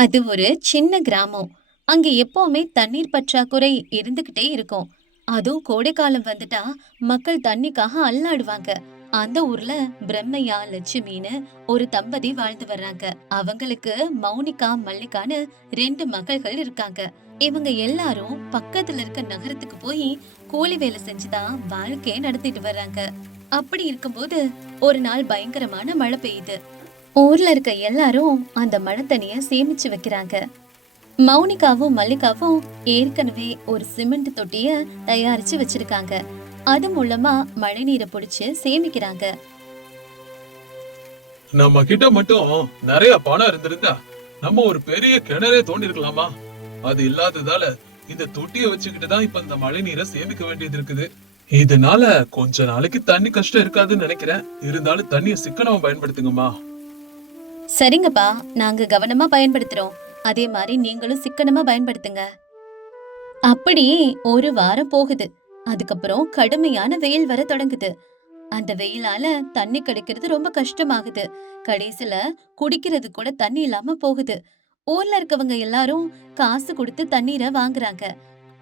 அது ஒரு சின்ன கிராமம். அங்க எப்பவுமே தண்ணீர் பற்றாக்குறை இருந்துகிட்டே இருக்கும். அதுவும் கோடைக்காலம் வந்துட்டா மக்கள் தண்ணிக்காக அல்லாடுவாங்க. அந்த ஊர்ல பிரம்மையா லட்சுமின்னு ஒரு தம்பதி வாழ்ந்து வர்றாங்க. அவங்களுக்கு மௌனிகா மல்லிகான்னு 2 மகள்கள் இருக்காங்க. இவங்க எல்லாரும் பக்கத்துல இருக்க நகரத்துக்கு போய் கூலி வேலை செஞ்சுதான் வாழ்க்கையை நடத்திட்டு வர்றாங்க. அப்படி இருக்கும்போது ஒரு நாள் பயங்கரமான மழை பெய்யுது. ஊர்ல இருக்க எல்லாரும் அந்த மழை தண்ணிய சேமிச்சு வைக்கிறாங்க. மௌனிகாவும் மல்லிகாவும் ஏற்கனவே ஒரு சிமெண்ட் தொட்டிய தயாரிச்சு வச்சிருக்காங்க. அது மூலமா மழை நீரை பிடிச்சு சேமிக்கிறாங்க. நம்ம கிட்ட மட்டும் நிறைய பணம் இருந்திருந்தா நம்ம ஒரு பெரிய கிணறே தோண்டி இருக்கலாமா? அது இல்லாததால இந்த தொட்டியை வச்சுக்கிட்டு தான் இப்ப இந்த மழை நீரை சேமிக்க வேண்டியது இருக்குது. இதனால கொஞ்ச நாளைக்கு தண்ணி கஷ்டம் இருக்காதுன்னு நினைக்கிறேன். இருந்தாலும் தண்ணியை சிக்கனமா பயன்படுத்துங்கம்மா. சரிங்கப்பா, நாங்க கவனமா பயன்படுத்துறோம். அதே மாதிரி நீங்களும் சிக்கனமா பயன்படுத்துங்க. அப்படி ஒரு வாரம் போகுது. அதுக்கப்புறம் கடுமையான வெயில் வர தொடங்குது. அந்த வெயிலால தண்ணி கிடைக்கிறது ரொம்ப கஷ்டமாகுது. கடைசில குடிக்கிறது கூட தண்ணி இல்லாம போகுது. ஊர்ல இருக்கவங்க எல்லாரும் காசு கொடுத்து தண்ணீரை வாங்குறாங்க.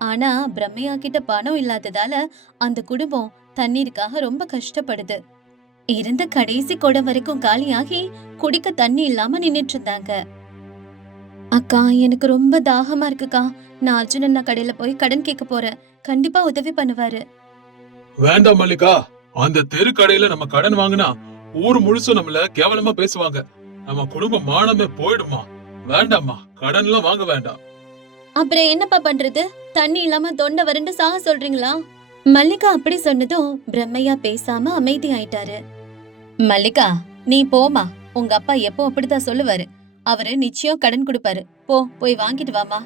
ஆனா பிரம்மையா கிட்ட பணம் இல்லாததால அந்த குடும்பம் தண்ணீருக்காக ரொம்ப கஷ்டப்படுது. இருந்த கடைசி குடம் வரைக்கும் காலியாகி குடிக்க தண்ணி இல்லாம நின்னுட்டு இருந்தாங்க. அக்கா, எனக்கு ரொம்ப தாகமா இருக்குக்கா. நான் அர்ஜுனண்ணா கடையில போய் கடன் கேட்க போறேன். கண்டிப்பா உதவி பண்ணுவாரு. வேண்டாம் மல்லிகா, அந்த தெரு கடையில நம்ம கடன் வாங்கினா ஊர் முழுசும் நம்மள கேவலமா பேசுவாங்க. நம்ம குடும்ப மானமே போயிடுமா. வேண்டாம்மா, கடன் எல்லாம் வாங்க வேண்டாம். அப்புறம் என்னப்பா பண்றது? தண்ணி இல்லாம தொண்டை வறண்டு சாக சொல்றீங்களா? மல்லிகா அப்படி சொன்னதும் பிரம்மையா பேசாம அமைதி ஆயிட்டாரு. மல்லிகா, நீ போமா. உங்க அப்பா எப்போ அப்படித்தான் சொல்லுவாரு. அவரு நிச்சயம் கடன் கொடுப்பாரு. போய் வாங்கிட்டு வாமா.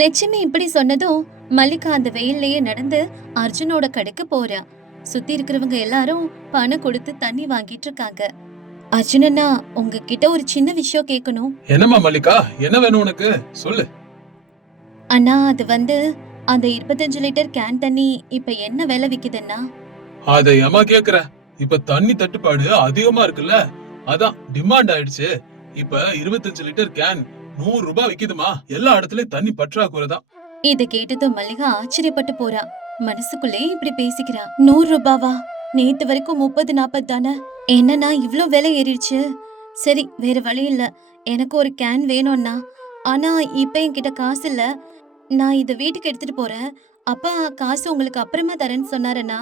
லட்சுமி இப்படி சொன்னதும் மல்லிகா அந்த வெயில்லயே நடந்து அர்ஜுனோட கடைக்கு போறா. சுத்தி இருக்கிறவங்க எல்லாரும் பணம் கொடுத்து தண்ணி வாங்கிட்டு இருக்காங்க. அர்ஜுனண்ணா, உங்ககிட்ட ஒரு சின்ன விஷயம் கேட்கணும். என்னம்மா மல்லிகா, என்ன வேணும் உனக்கு? சொல்லு. அண்ணா, அது வந்து அந்த 25 லிட்டர் கேன் தண்ணி இப்ப என்ன விலை விக்குதுன்னா? அதை ஏமா கேக்குற? இப்ப தண்ணி தட்டுப்பாடு அதிகமா இருக்குல்ல, அதான் டிமாண்ட் ஆயிடுச்சு. இப்ப 25 லிட்டர் கேன் 100 ரூபாய் விக்குதுமா. எல்லா இடத்துலயும் தண்ணி பற்றாக்குறை தான். இத கேட்டதும் மல்லிகா ஆச்சரியப்பட்டு போறா. மனசுக்குள்ளே இப்படி பேசிக்கிறா. 100 ரூபாவா? நேத்து வரைக்கும் 30-40 தானே. என்னன்னா இவ்ளோ விலை ஏறிடுச்சு. சரி, வேற வழி இல்ல. எனக்கு ஒரு கேன் வேணும்னா. ஆனா இப்ப என்கிட்ட காசு இல்ல. நான் இத வீட்டுக்கு எடுத்துட்டு போறேன். அப்பா காசு உங்களுக்கு அப்புறமா தரேன்னு சொன்னாரண்ணா.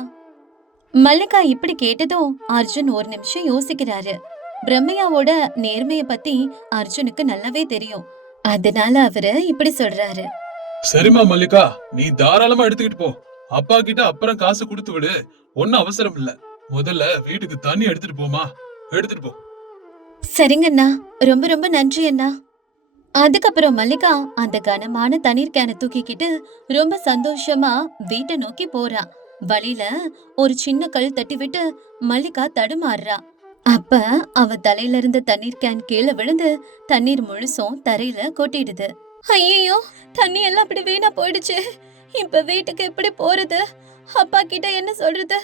மல்லிகா இப்படி கேட்டதும் அர்ஜுன் ஒரு நிமிஷம் யோசிக்கிறாரு. பிரம்மையாவோட நேர்மைய பத்தி அர்ஜுனுக்கு நல்லாவே தெரியும். அதனால அவரு இப்படி சொல்றாரு. சரிம்மா மல்லிகா, நீ தாராளமா எடுத்துக்கிட்டு போ. அப்பா கிட்ட அப்புறம் காசு கொடுத்து விடு. ஒன்னும் அவசரம் இல்ல. முதல்ல வீட்டுக்கு தண்ணி எடுத்துட்டு போமா. எடுத்துட்டு போ. சரிங்கண்ணா, ரொம்ப ரொம்ப நன்றி அண்ணா. அதுக்கப்புறம் மல்லிகா அந்த கனமான தண்ணீர் கேனை தூக்கிக்கிட்டு ரொம்ப சந்தோஷமா வீட்டை நோக்கி போறா. வழியில ஒரு சின்ன கல் தட்டி விட்டு மல்லிகா தடுமாறுறா. அப்ப அவ தலையில இருந்த தண்ணீர் கேன் கீழே விழுந்து தண்ணீர் முழுசும் தரையில கொட்டிடுது. ஐயோ, தண்ணி எல்லாம் அப்படி வீணா போயிடுச்சு. இப்ப வீட்டுக்கு எப்படி போறது? அப்பா கிட்ட என்ன சொல்றது?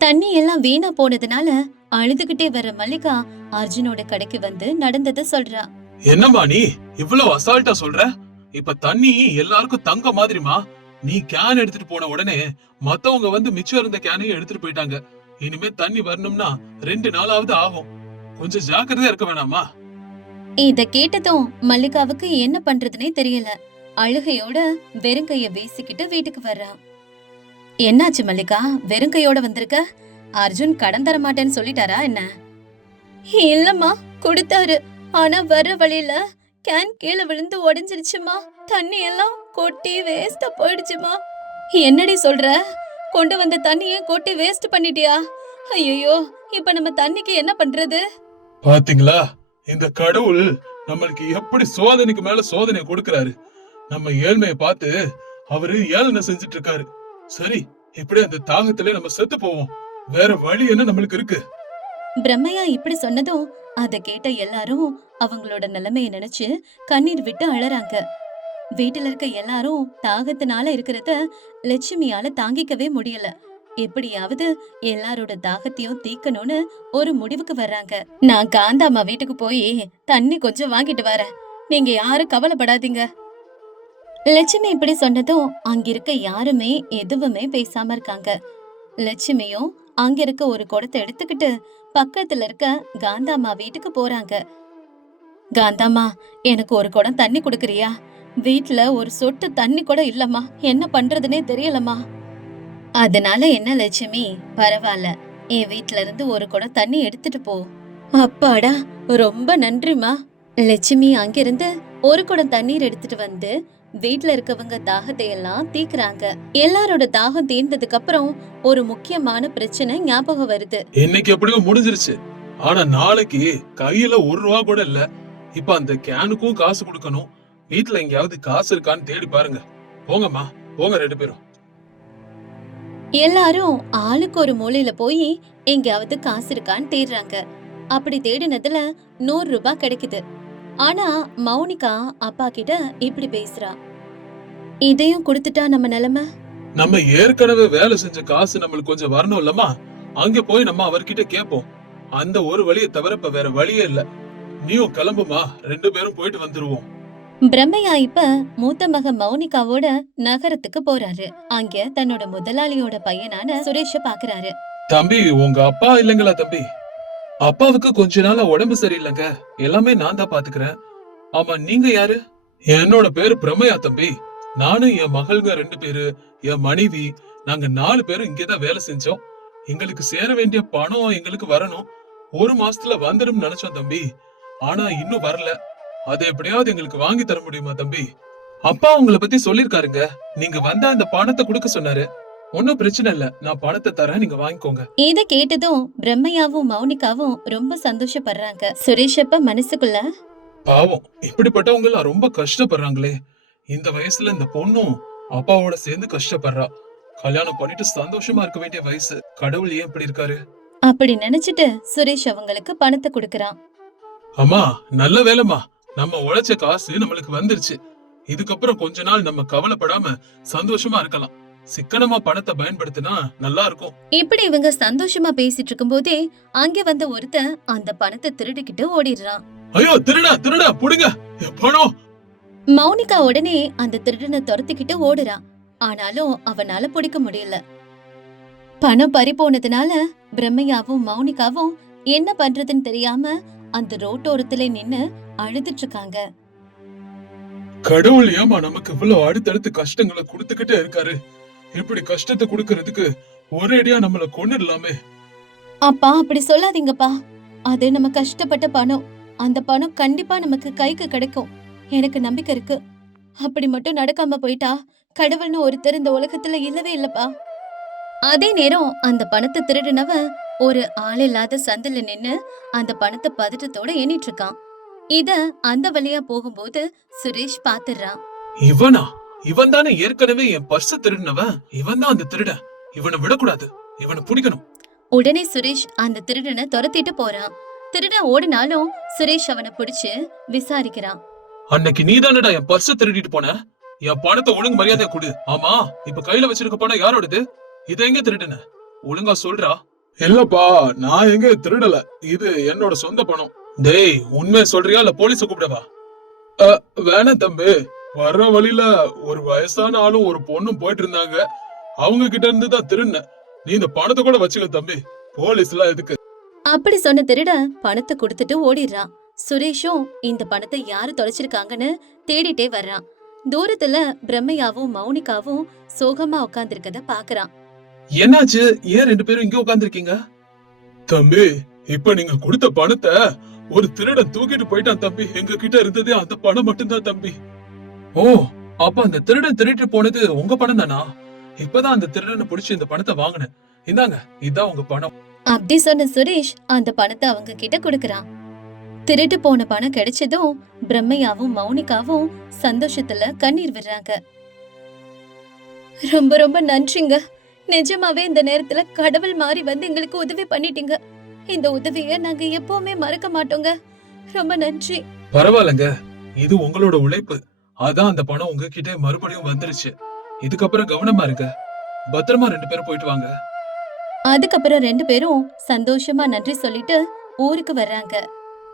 தண்ணி எல்லாம் வீணா போனதுனால அழுதுகிட்டே வர மல்லிகா அர்ஜுனோட கடைக்கு வந்து நடந்ததை சொல்றா. என்னம்மா நீ இவ்வளவு அசால்ட்டா சொல்ற? இப்ப தண்ணி எல்லாருக்கும் தங்க மாதிரிமா. நீ கேன் எடுத்துட்டு போன உடனே மத்தவங்க வந்து மிச்சம் இருந்த கேனையும் எடுத்துட்டு போயிட்டாங்க. இனிமே தண்ணி வரணும்னா 2 நாளாவது ஆகும். கொஞ்சம் ஜாக்கிரதையா இருக்க வேணாமா? இத கேட்டதும் மல்லிகாவுக்கு என்ன பண்றதுனே தெரியல. அழுகையோட வெறுங்கைய வீசிக்கிட்டு வீட்டுக்கு வர்றா. என்னாச்சு மல்லிகா, வெறுங்கையோட வந்திருக்க? அர்ஜுன் கடன் தர மாட்டேன்னு சொல்லிட்டாரா என்ன? இல்லம்மா, கொடுத்தாரு. ஆனா வர்ற வழியில கேன் கீழே விழுந்து உடைஞ்சிருச்சுமா. தண்ணி எல்லாம் கொட்டி வேஸ்டா போயிடுச்சுமா. என்னடி சொல்ற? கொண்டு வந்த தண்ணிய கொட்டி வேஸ்ட் பண்ணிட்டியா? ஐயோ, இப்ப நம்ம தண்ணிக்கு என்ன பண்றது? பாத்தீங்களா, இந்த கடவுள் நம்மளுக்கு எப்படி சோதனைக்கு மேல சோதனை கொடுக்கறாரு. நம்ம ஏழ்மையை பார்த்து அவரு ஏளனை செஞ்சுட்டு இருக்காரு. சரி, இப்படி அந்த தாகத்திலே நம்ம செத்து போவோம். வேற வழி என்ன நம்மளுக்கு இருக்கு? பிரம்மையா இப்படி சொன்னதும் அத கேட்ட எல்லாரும் அவங்களோட நிலைமைய நினைச்சு கண்ணீர் விட்டு அழறாங்க. வீட்டுல இருக்க எல்லாரும் தாகத்தினால இருக்கிறத லட்சுமியால தாங்கிக்கவே முடியல. எப்படியாவது எல்லாரோட தாகத்தையும் தீக்கணும்னு ஒரு முடிவுக்கு வர்றாங்க. நான் காந்தாம்மா வீட்டுக்கு போய் தண்ணி கொஞ்சம் வாங்கிட்டு வரேன், நீங்க யாரும் கவலைப்படாதீங்க. லட்சுமி இப்படி சொன்னதும் அங்கிருக்க யாருமே எதுவுமே பேசாம இருக்காங்க. லட்சுமியும் அங்கிருக்க ஒரு குடத்தை எடுத்துக்கிட்டு பக்கத்துல இருக்க காந்தாம்மா வீட்டுக்கு போறாங்க. காந்தாம்மா, எனக்கு ஒரு குடம் தண்ணி குடுக்கறியா? வீட்ல ஒரு சொட்டு தண்ணி கூட இல்லம்மா, என்ன பண்றதுனே தெரியலம்மா. அதனால என்ன லட்சுமி, பரவாயில்ல, என் வீட்ல இருந்து ஒரு குடம் தண்ணி எடுத்துட்டு போ. அப்பாடா, ரொம்ப நன்றிமா. லட்சுமி அங்கிருந்து ஒரு குடம் தண்ணீர் எடுத்துட்டு வந்து வீட்ல இருக்கவங்க தாகத்தை எல்லாம் தீக்குறாங்க. எல்லாரோட தாகம் தீர்ந்ததுக்கு அப்புறம் ஒரு முக்கியமான பிரச்சனை ஞாபகம் வருது. இன்னைக்கு எப்படியோ முடிஞ்சிருச்சு. ஆனா நாளைக்கு கையில 1 ரூபா கூட இல்ல. இப்ப அந்த கேனுக்கும் காசு கொடுக்கணும். வீட்டுல எங்கேயாவது காசு இருக்கான்னு தேடி பாருங்க. போங்கம்மா, போங்க 2 பேரும். எல்லாரும் ஆளுக்கு ஒரு மூலையில போய் எங்கேயாவது காசு இருக்கான்னு தேடுறாங்க. அப்படி தேடினதுல 100 ரூபாய் கிடைக்குது. ஆனா மௌனிகா அப்பா கிட்ட இப்படி பேசுறா, இதையும் கொடுத்துட்டா நம்ம நிலைமை. நம்ம ஏற்கனவே வேலை செஞ்ச காசு நம்மளுக்கு கொஞ்சம் வரணும் இல்லம்மா, அங்க போய் நம்ம அவர்கிட்ட கேட்போம். அந்த ஒரு வழியை தவிர இப்ப வேற வழியே இல்ல. நீயும் கிளம்புமா, 2 பேரும் போயிட்டு வந்துருவோம். பிரம்மையா இப்ப மூத்த மக மௌனிகாவோட நகரத்துக்கு போறாரு. அங்க தன்னோட முதலாளியோட பையனான சுரேஷ பாக்குறாரு. தம்பி, உங்க அப்பா இல்லைங்களா தம்பி? அப்பாவுக்கு கொஞ்ச நாளா உடம்பு சரியில்லைங்க, எல்லாமே நான் தான் பாத்துக்கிறேன். ஆமா, நீங்க யாரு? என்னோட பேரு பிரம்மையா தம்பி. நானும் என் மகள்க 2 பேரு, என் மனைவி, நாங்க 4 பேரும் இங்கதான் வேலை செஞ்சோம். எங்களுக்கு சேர வேண்டிய பணம் எங்களுக்கு வரணும். 1 மாசத்துல வந்துடும் நினைச்சோம் தம்பி. ஆனா இன்னும் வரல. அதை எப்படியாவது எங்களுக்கு வாங்கி தர முடியுமா தம்பி? அப்பா உங்களை பத்தி சொல்லிருக்காருங்க. நீங்க வந்தா அந்த பணத்தை கொடுக்க சொன்னாரு. ஒன்னும் பிரச்சனை இல்ல, நான் பணத்தை தரேன், நீங்க வாங்கிக்கோங்க. இத கேட்டதும் பிரம்மையாவும் மௌனிகாவும் ரொம்ப சந்தோஷப்படுறாங்க. சுரேஷப்ப மனசுக்குள்ள, பாவம், இப்படிப்பட்டவங்க எல்லாம் ரொம்ப கஷ்டப்படுறாங்களே. இந்த வயசுல இந்த பொண்ணும் அப்பாவோட சேர்ந்து கஷ்டப்படுறா. கல்யாணம் பண்ணிட்டு சந்தோஷமா இருக்க வேண்டிய வயசு. கடவுள் ஏன் இப்படி இருக்காரு? அப்படி நினைச்சிட்டு சுரேஷ் அவங்களுக்கு பணத்தை கொடுக்கறான். அம்மா, நல்ல வேலைம்மா, நம்ம உழைச்ச காசு நம்மளுக்கு வந்துருச்சு. இதுக்கப்புறம் கொஞ்ச நாள் நம்ம கவலைப்படாம சந்தோஷமா இருக்கலாம். சிக்கனமா பணத்தை பயன்படுத்தினா நல்லா இருக்கும். இப்படி இவங்க சந்தோஷமா பேசிட்டு இருக்கும் போதே அங்க வந்த ஒருத்தன் அந்த பணத்தை திருடிக்கிட்டு ஓடிடுறான். ஐயோ, திருடா திருடா, புடுங்க என் பணம். மௌனிகா உடனே அந்த திருடனை துரத்திக்கிட்டு ஓடுறான். ஆனாலும் அவனால பிடிக்க முடியல. பணம் பறி போனதுனால பிரம்மையாவும் மௌனிகாவும் என்ன பண்றதுன்னு தெரியாம அந்த ரோட்டோரத்துல நின்னு அழுதுட்டு இருக்காங்க. கடவுள் ஏமா நமக்கு இவ்வளவு அடுத்தடுத்து கஷ்டங்களை கொடுத்துக்கிட்டே இருக்காரு? இப்படி கஷ்டத்தை கொடுக்கறதுக்கு ஒரேடியா நம்மள கொன்னுடலாமே. அப்பா, அப்படி சொல்லாதீங்கப்பா. அது நம்ம கஷ்டப்பட்ட பணம். அந்த பணம் கண்டிப்பா நமக்கு கைக்கு கிடைக்கும். எனக்கு நம்பிக்கை இருக்கு. அப்படி மட்டும் நடக்காம போயிட்டா கடவுள்னு ஒருத்தர் இந்த உலகத்துல இல்லவே இல்லப்பா. அதே நேரம் அந்த பணத்தை திருடினவன் ஒரு ஆள் இல்லாத சந்தில நின்னு அந்த பணத்தை பதட்டத்தோட எண்ணிட்டு இருக்கான். இத அந்த வழியா போகும்போது சுரேஷ் பாத்துறான். இவனா? இவன் தானே ஏற்கனவே என் பர்ஸ் திருடினவன். இவன் தான் அந்த திருடன். இவனை விடக்கூடாது, இவனை பிடிக்கணும். உடனே சுரேஷ் அந்த திருடனை துரத்திட்டு போறான். திருடன் ஓடினாலும் சுரேஷ் அவனை பிடிச்சு விசாரிக்கிறான். அன்னைக்கு நீதானடா என் பர்ஸ் திருடிட்டு போன? என் பணத்தை ஒழுங்கு மரியாதையா கொடு. ஆமா, இப்ப கையில வச்சிருக்க பணம் யாரோடது? இத எங்க திருடுன? ஒழுங்கா சொல்றா. இல்லப்பா, நான் எங்க திருடல. இது என்னோட சொந்த பணம். டேய், உண்மை சொல்றியா இல்ல போலீஸ கூப்பிடவா? வேணாம் தம்பி. வர்ற வழியில ஒரு வயசான ஆளும் ஒரு பொண்ணும் போயிட்டு இருந்தாங்க. அவங்க கிட்ட இருந்து தான் திருடுன. நீ இந்த பணத்தை கூட வச்சுக்க தம்பி. போலீஸ் எல்லாம் எதுக்கு? அப்படி சொன்ன திருட பணத்தை கொடுத்துட்டு ஓடிடுறான். சுரேஷும் இந்த பணத்தை யாரு தொலைச்சிருக்காங்கன்னு தேடிட்டே வர்றான். தூரத்துல பிரம்மையாவும் மௌனிகாவும் சோகமா உட்கார்ந்திருக்கத பாக்குறான். என்னாச்சு? ஏன் 2 பேரும் இங்க உட்கார்ந்திருக்கீங்க? தம்பி, இப்ப நீங்க கொடுத்த பணத்தை ஒரு திருடன் தூக்கிட்டு போயிட்டான் தம்பி. எங்க கிட்ட இருந்ததே அந்த பணம் மட்டும்தான் தம்பி. ஓ, அப்ப அந்த திருடன் திருட்டு போனது உங்க பணம் தானா? இப்பதான் அந்த திருடனை பிடிச்சு இந்த பணத்தை வாங்கினேன். இந்தாங்க, இதான் உங்க பணம். அப்படி சொன்ன சுரேஷ் அந்த பணத்தை அவங்க கிட்ட கொடுக்கறான். திருட்டு போன பணம் கிடைச்சதும் பிரம்மையாவும் மௌனிகாவும் சந்தோஷத்துல கண்ணீர் விடுறாங்க. ரொம்ப ரொம்ப நன்றிங்க. நிஜமாவே இந்த நேரத்துல கடவுள் மாறி வந்து எங்களுக்கு உதவி பண்ணிட்டீங்க. இந்த உதவிய நாங்க எப்பவுமே மறக்க மாட்டோங்க. ரொம்ப நன்றி. பரவாயில்லங்க, இது உங்களோட உழைப்பு. அதான் அந்த பணம் உங்ககிட்ட மறுபடியும் வந்துருச்சு. இதுக்கப்புறம் கவனமா இருங்க. பத்திரமா 2 பேரும் போயிட்டு வாங்க. அதுக்கப்புறம் ரெண்டு பேரும் சந்தோஷமா நன்றி சொல்லிட்டு ஊருக்கு வர்றாங்க.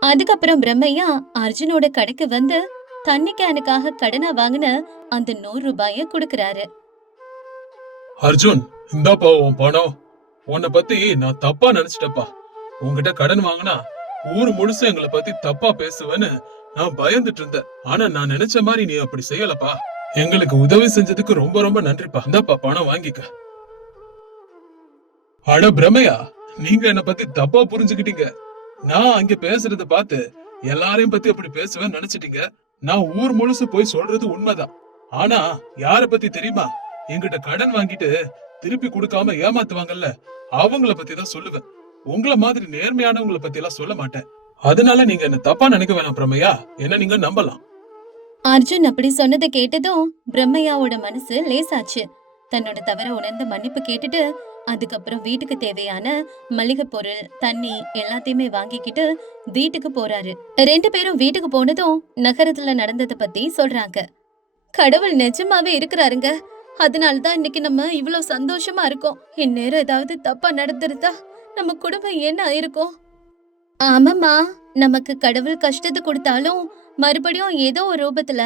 அதுக்கப்புறம் பிரம்மையா அர்ஜுனோட கடைக்கு வந்து தண்ணி கேனுக்காக கடனா வாங்கின அந்த 100 ரூபாய குடுக்கறாரு. அர்ஜுன், இந்தாப்பா உன் பணம். உன்னை பத்தி நான் தப்பா நினைச்சிட்டப்பா. உன்கிட்ட கடன் வாங்கினா ஊர் முழுசு எங்களை பத்தி தப்பா பேசுவேன்னு நான் பயந்துட்டு இருந்தேன். ஆனா நான் நினைச்ச மாதிரி நீ அப்படி செய்யலப்பா. எங்களுக்கு உதவி செஞ்சதுக்கு ரொம்ப ரொம்ப நன்றிப்பா. இந்தாப்பா பணம் வாங்கிக்க. அட பிரமையா, நீங்க என்ன பத்தி தப்பா புரிஞ்சுக்கிட்டீங்க. நான் அங்க பேசுறத பார்த்து எல்லாரையும் பத்தி அப்படி பேசுவேன்னு நினைச்சிட்டீங்க. நான் ஊர் முழுசு போய் சொல்றது உண்மைதான். ஆனா யார பத்தி தெரியுமா? என்கிட்ட கடன் வாங்கிட்டு திருப்பி கொடுக்காம ஏமாத்துவாங்கல்ல, அவங்கள பத்தி தான் சொல்லுவேன். உங்கள மாதிரி நேர்மையானவங்கள பத்தி எல்லாம் சொல்ல மாட்டேன். அதனால நீங்க என்ன தப்பா நினைக்க வேணாம் பிரமையா. என்ன நீங்க நம்பலாம். அர்ஜுன் அப்படி சொன்னதை கேட்டதும் பிரம்மையாவோட மனசு லேசாச்சு. தன்னோட தவற உணர்ந்து மன்னிப்பு கேட்டுட்டு அதுக்கப்புறம் வீட்டுக்கு தேவையான மளிகை பொருள், தண்ணி எல்லாத்தையுமே வாங்கிக்கிட்டு வீட்டுக்கு போறாரு. ரெண்டு பேரும் வீட்டுக்கு போனதும் நகரத்துல நடந்ததை பத்தி சொல்றாங்க. கடவுள் நிஜமாவே இருக்கிறாருங்க. அதனாலதான் இன்னைக்கு நம்ம இவ்வளவு சந்தோஷமா இருக்கோம். இந்நேரம் ஏதாவது தப்பா நடந்துருந்தா நம்ம குடும்பம் என்ன ஆயிருக்கும்? ஆமாமா, நமக்கு கடவுள் கஷ்டத்தை கொடுத்தாலும் மறுபடியும் ஏதோ ஒரு ரூபத்துல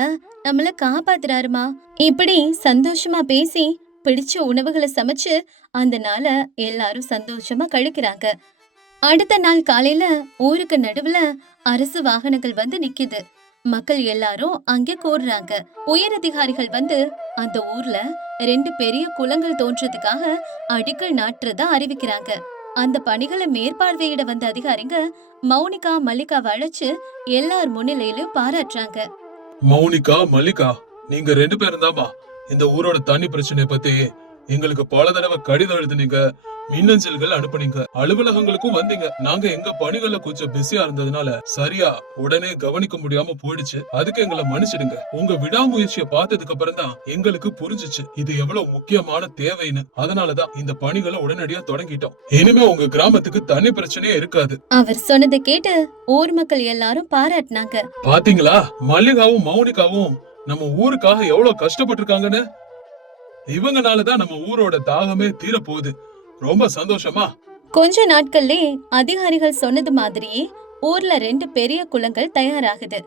நம்மள காப்பாத்துறாருமா. இப்படி சந்தோஷமா பேசி பிடிச்ச உணவுகளை சமைச்சு அந்த நாள எல்லாரும் சந்தோஷமா கழிக்கிறாங்க. அடுத்த நாள் காலையில ஊருக்கு நடுவுல அரசு வாகனங்கள் வந்து நிக்குது. மக்கள் எல்லாரும் அங்கே கூடுறாங்க. உயரதிகாரிகள் வந்து அந்த ஊர்ல 2 பெரிய குளங்கள் தோன்றதுக்காக அடிக்கல் நாட்டுறதா அறிவிக்கிறாங்க. அந்த பணிகளை மேற்பார்வையிட வந்த அதிகாரிங்க மௌனிகா மல்லிகாவை அழைச்சு எல்லார் முன்னிலையிலும் பாராட்டுறாங்க. மௌனிகா, மல்லிகா, நீங்க 2 பேரும் தாமா இந்த ஊரோட தண்ணி பிரச்சனைய பத்தி எங்களுக்கு பல தடவை கடிதம் எழுதுனீங்க, மின்னஞ்சல்கள் அனுப்புனீங்க, அலுவலகங்களுக்கும் வந்தீங்க. நாங்க எங்க பணிகள்ல கொஞ்சம் பிஸியா இருந்ததுனால சரியா உடனே கவனிக்க முடியாம போயிடுச்சு. அதுக்கு எங்களை மன்னிச்சிடுங்க. உங்க விடாமுயற்சியை பார்த்ததுக்கு அப்புறம் தான் எங்களுக்கு புரிஞ்சுச்சு இது எவ்வளவு முக்கியமான தேவைன்னு. அதனாலதான் இந்த பணிகளை உடனடியா தொடங்கிட்டோம். இனிமே உங்க கிராமத்துக்கு தண்ணி பிரச்சனையே இருக்காது. அவர் சொன்னதை கேட்டு ஊர் மக்கள் எல்லாரும் பாராட்டினாங்க. பாத்தீங்களா, மல்லிகாவும் மௌனிகாவும் நம்ம ஊருக்காக எவ்வளவு கஷ்டப்பட்டு இருக்காங்கன்னு. இவங்கனாலதான் நம்ம ஊரோட தாகமே தீர போகுது. ரொம்ப சந்தோஷமா. கொஞ்ச நாட்கள்லே அதிகாரிகள் சொன்னது மாதிரியே ஊர்ல 2 பெரிய குளங்கள் தயாராகுது.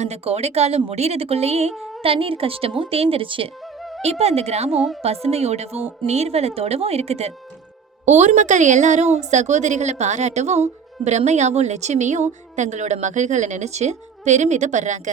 அந்த கோடைக்காலம் முடியறதுக்குள்ளேயே தண்ணீர் கஷ்டமும் தேர்ந்துருச்சு. இப்ப அந்த கிராமம் பசுமையோடவும் நீர்வளத்தோடவும் இருக்குது. ஊர் மக்கள் எல்லாரும் சகோதரிகளை பாராட்டவும் பிரம்மையாவும் லட்சுமியும் தங்களோட மகள்களை நினைச்சு பெருமிதப்படுறாங்க.